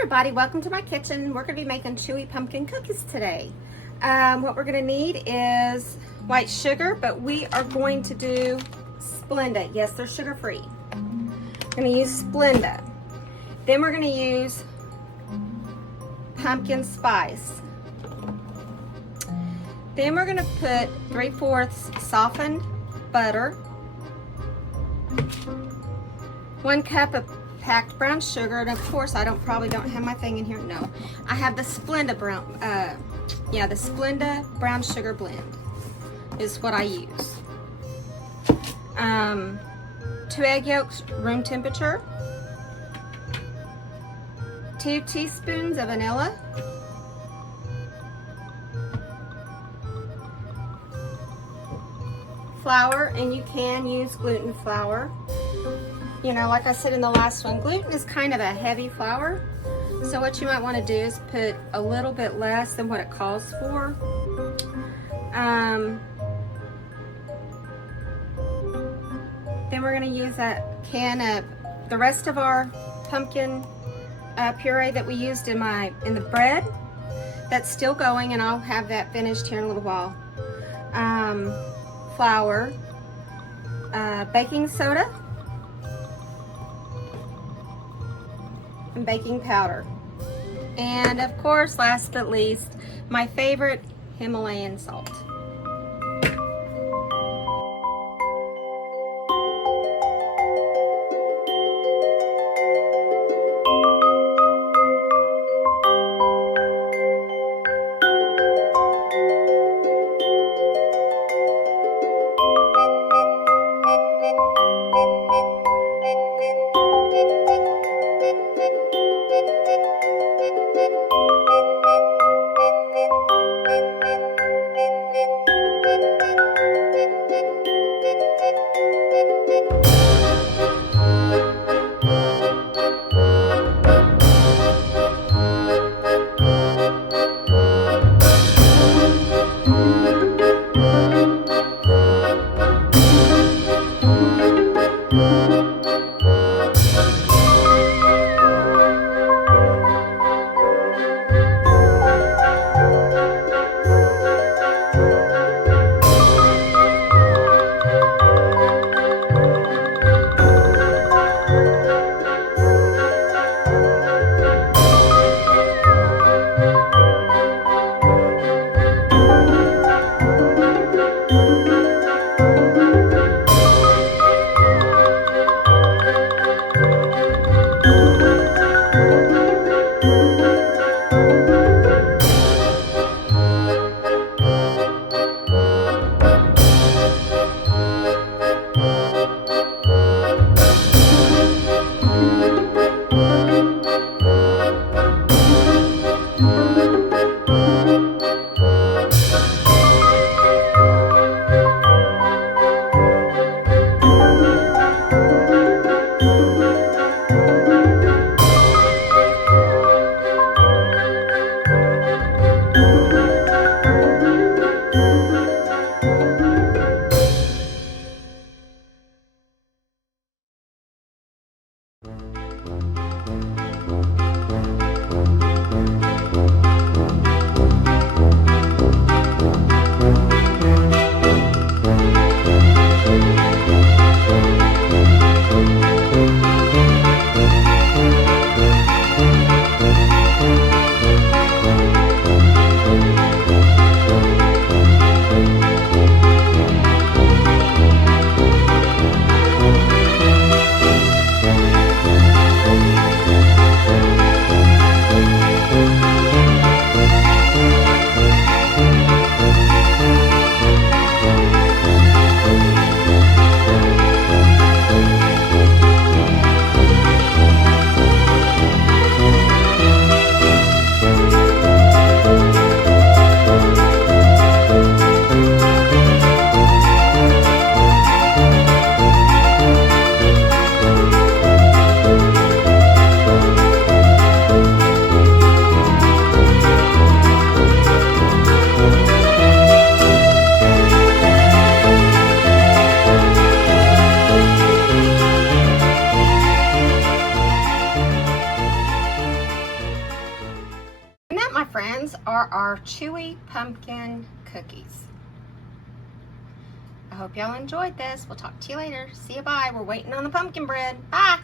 everybody, welcome to my kitchen. We're going to be making chewy pumpkin cookies today. What we're going to need is white sugar, but we are going to do Splenda. Yes, they're sugar free. We're going to use Splenda. Then we're going to use pumpkin spice. Then we're going to put 3/4 softened butter, 1 cup of packed brown sugar, and of course I probably don't have my thing in here. No, I have the Splenda the Splenda brown sugar blend is what I use. 2 egg yolks, room temperature. 2 teaspoons of vanilla. Flour, and you can use gluten flour. You know, like I said in the last one, gluten is kind of a heavy flour, so what you might want to do is put a little bit less than what it calls for. Then we're going to use that can of the rest of our pumpkin puree that we used in the bread. That's still going, and I'll have that finished here in a little while. Flour, baking soda, and baking powder, and of course, last but least, my favorite, Himalayan salt. friends, are our chewy pumpkin cookies. I hope y'all enjoyed this. We'll talk to you later. See you, bye. We're waiting on the pumpkin bread. Bye.